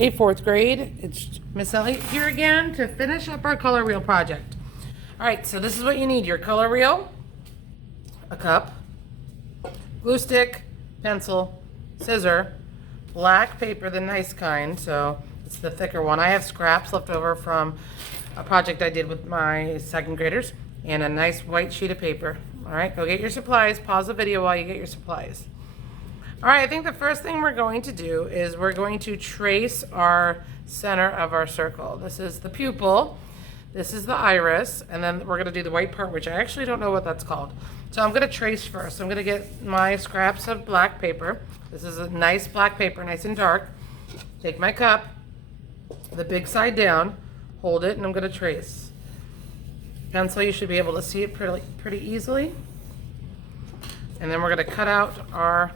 Hey, fourth grade, it's Miss Elliott here again to finish up our color wheel project. All right, so this is what you need: your color wheel, a cup, glue stick, pencil, scissor, black paper, the nice kind, so it's the thicker one. I have scraps left over from a project I did with my second graders, and a nice white sheet of paper. All right, go get your supplies. Pause the video while you get your supplies. All right, I think the first thing we're going to do is we're going to trace our center of our circle. This is the pupil, this is the iris, and then we're gonna do the white part, which I actually don't know what that's called. So I'm gonna trace first. I'm gonna get my scraps of black paper. This is a nice black paper, nice and dark. Take my cup, the big side down, hold it, and I'm gonna trace. Pencil, you should be able to see it pretty easily. And then we're gonna cut out our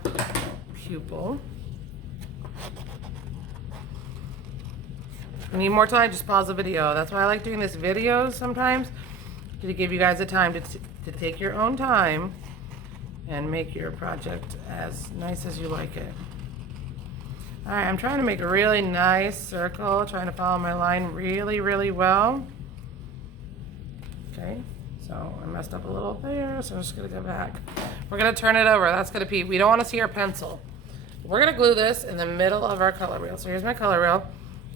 pupil. If you need more time, just pause the video. That's why I like doing this video sometimes, to give you guys the time to take your own time and make your project as nice as you like it. All right, I'm trying to make a really nice circle, trying to follow my line really well. Okay, so I messed up a little there, so I'm just gonna go back. We're gonna turn it over. That's gonna be, we don't wanna see our pencil. We're gonna glue this in the middle of our color wheel. So here's my color wheel,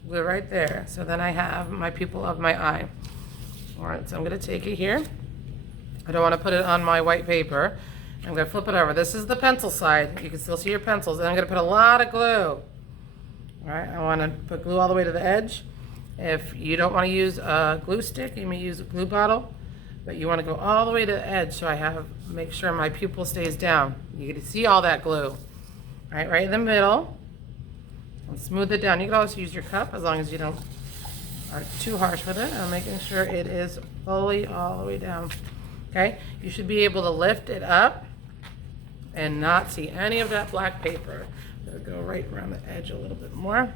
glue right there. So then I have my pupil of my eye. All right, so I'm gonna take it here. I don't wanna put it on my white paper. I'm gonna flip it over. This is the pencil side. You can still see your pencils. And I'm gonna put a lot of glue. All right, I wanna put glue all the way to the edge. If you don't wanna use a glue stick, you may use a glue bottle, but you wanna go all the way to the edge so make sure my pupil stays down. You can see all that glue. All right in the middle, and smooth it down. You can always use your cup as long as you don't are too harsh with it. I'm making sure it is fully all the way down. Okay, you should be able to lift it up and not see any of that black paper. I'm gonna go right around the edge a little bit more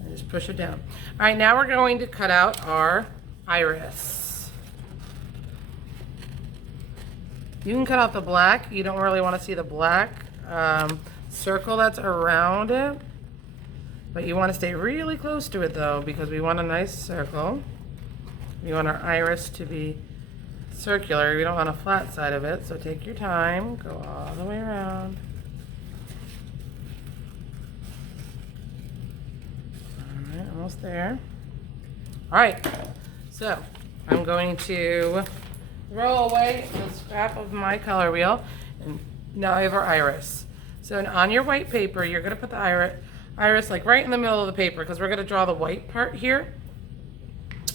and just push it down. All right, now we're going to cut out our iris. You can cut out the black. You don't really want to see the black circle that's around it, but you want to stay really close to it though, because we want a nice circle. We want our iris to be circular. We don't want a flat side of it, so take your time, go all the way around. All right, almost there. All right, so I'm going to throw away the scrap of my color wheel, and now I have our iris. So on your white paper, you're gonna put the iris like right in the middle of the paper, because we're gonna draw the white part here.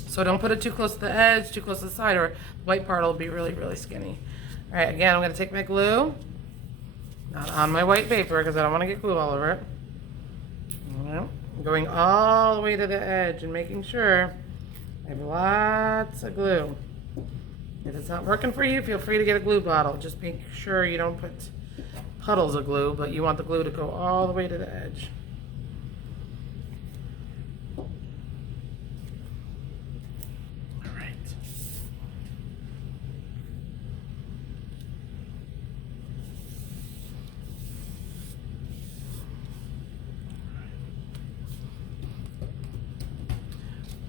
So don't put it too close to the edge, too close to the side, or the white part will be really skinny. All right, again, I'm gonna take my glue, not on my white paper, because I don't wanna get glue all over it. All right. I'm going all the way to the edge and making sure I have lots of glue. If it's not working for you, feel free to get a glue bottle. Just make sure you don't put puddles of glue, but you want the glue to go all the way to the edge. All right.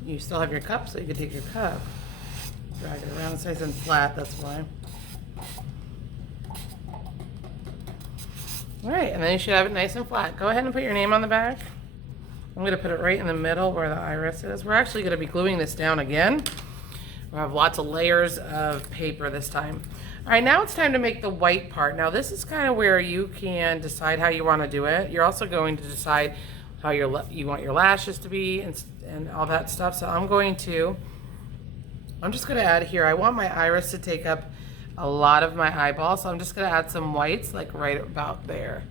You still have your cup, so you can take your cup, drag it around. It's nice and flat, that's why. All right, and then you should have it nice and flat. Go ahead and put your name on the back. I'm gonna put it right in the middle where the iris is. We're actually gonna be gluing this down again. We'll have lots of layers of paper this time. All right, now it's time to make the white part. Now this is kind of where you can decide how you wanna do it. You're also going to decide how you want your lashes to be and all that stuff. So I'm just gonna add here, I want my iris to take up a lot of my eyeball, so I'm just gonna add some whites like right about there.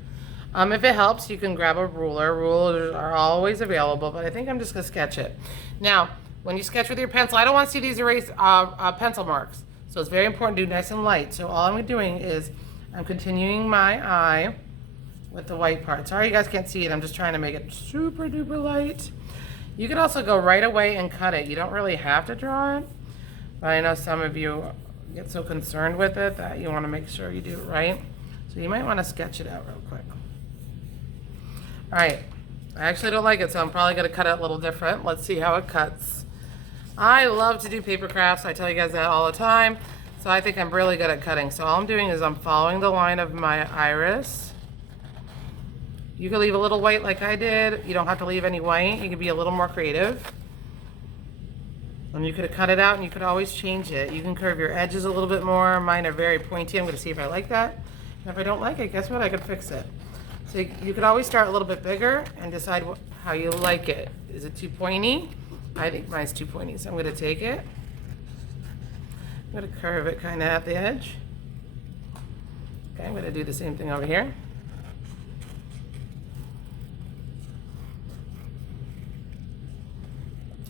If it helps, you can grab a ruler. Rulers are always available, but I think I'm just gonna sketch it. Now, when you sketch with your pencil, I don't want to see these pencil marks, so it's very important to do nice and light. So all I'm doing is I'm continuing my eye with the white part. Sorry you guys can't see it, I'm just trying to make it super duper light. You can also go right away and cut it. You don't really have to draw it, but I know some of you get so concerned with it that you want to make sure you do it right. So you might want to sketch it out real quick. All right, I actually don't like it, so I'm probably gonna cut it a little different. Let's see how it cuts. I love to do paper crafts. I tell you guys that all the time. So I think I'm really good at cutting. So all I'm doing is I'm following the line of my iris. You can leave a little white like I did. You don't have to leave any white. You can be a little more creative. And you could cut it out and you could always change it. You can curve your edges a little bit more. Mine are very pointy. I'm gonna see if I like that. And if I don't like it, guess what? I could fix it. So you could always start a little bit bigger and decide how you like it. Is it too pointy? I think mine's too pointy, so I'm gonna take it. I'm gonna curve it kind of at the edge. Okay, I'm gonna do the same thing over here.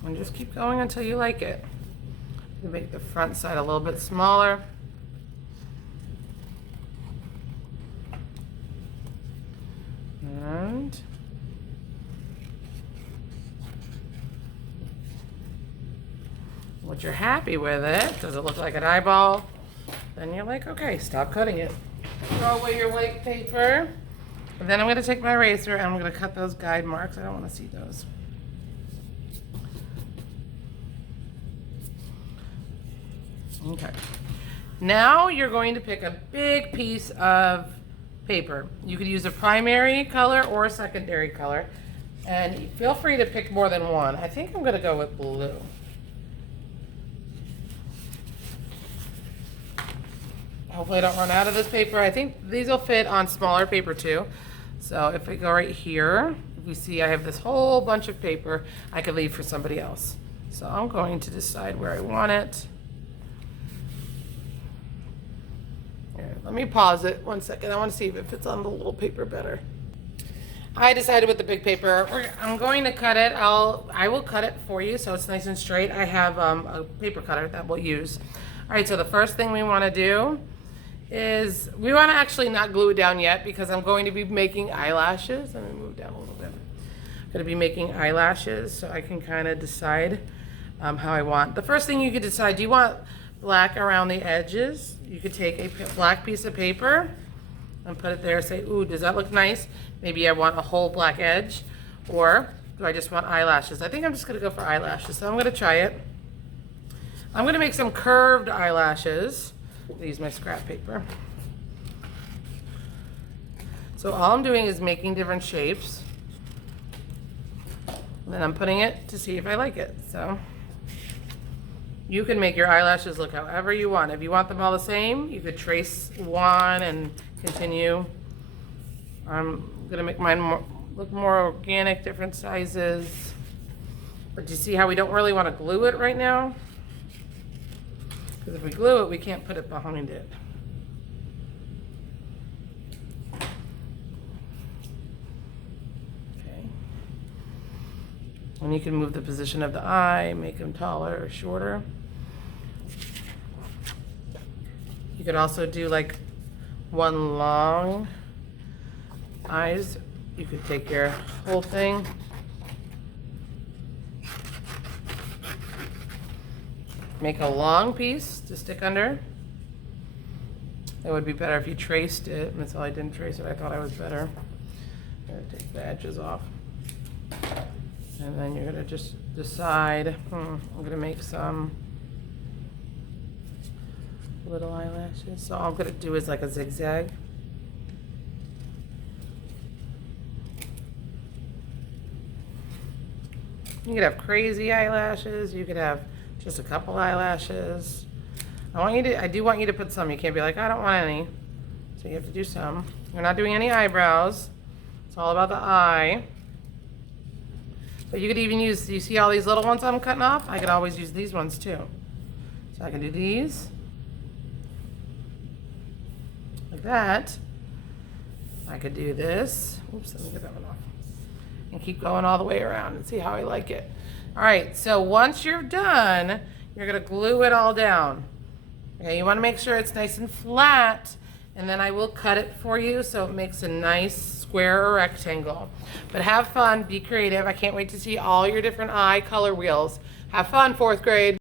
And just keep going until you like it. You make the front side a little bit smaller. And once you're happy with it, does it look like an eyeball? Then you're like, okay, stop cutting it. Throw away your white paper. And then I'm gonna take my eraser and I'm gonna cut those guide marks. I don't wanna see those. Okay. Now you're going to pick a big piece of paper. You could use a primary color or a secondary color. And feel free to pick more than one. I think I'm gonna go with blue. Hopefully I don't run out of this paper. I think these will fit on smaller paper too. So if we go right here, we see I have this whole bunch of paper I could leave for somebody else. So I'm going to decide where I want it. Here, let me pause it 1 second. I want to see if it fits on the little paper better. I decided with the big paper, I'm going to cut it. I will cut it for you so it's nice and straight. I have a paper cutter that we'll use. All right, so the first thing we want to do is we want to actually not glue it down yet because I'm going to be making eyelashes. Let me move down a little bit. I'm going to be making eyelashes so I can kind of decide how I want. The first thing you could decide, do you want black around the edges? You could take a black piece of paper and put it there, say, ooh, does that look nice? Maybe I want a whole black edge, or do I just want eyelashes? I think I'm just gonna go for eyelashes, so I'm gonna try it. I'm gonna make some curved eyelashes. I'll use my scrap paper. So all I'm doing is making different shapes. And then I'm putting it to see if I like it, so. You can make your eyelashes look however you want. If you want them all the same, you could trace one and continue. I'm gonna make mine look more organic, different sizes. But do you see how we don't really want to glue it right now? Because if we glue it, we can't put it behind it. Okay. And you can move the position of the eye, make them taller or shorter. You could also do like one long eyes. You could take your whole thing. Make a long piece to stick under. It would be better if you traced it. That's all I didn't trace it. I thought I was better. I'm gonna take the edges off. And then you're gonna just decide, I'm gonna make some little eyelashes. So all I'm gonna do is like a zigzag. You could have crazy eyelashes. You could have just a couple eyelashes. I do want you to put some. You can't be like, I don't want any. So you have to do some. We're not doing any eyebrows. It's all about the eye. But you could even use, you see all these little ones I'm cutting off? I could always use these ones too. So I can do these. Like that. I could do this. Oops, let me get that one off. And keep going all the way around and see how I like it. All right, so once you're done, you're gonna glue it all down. Okay, you wanna make sure it's nice and flat, and then I will cut it for you so it makes a nice square or rectangle. But have fun, be creative. I can't wait to see all your different eye color wheels. Have fun, 4th grade.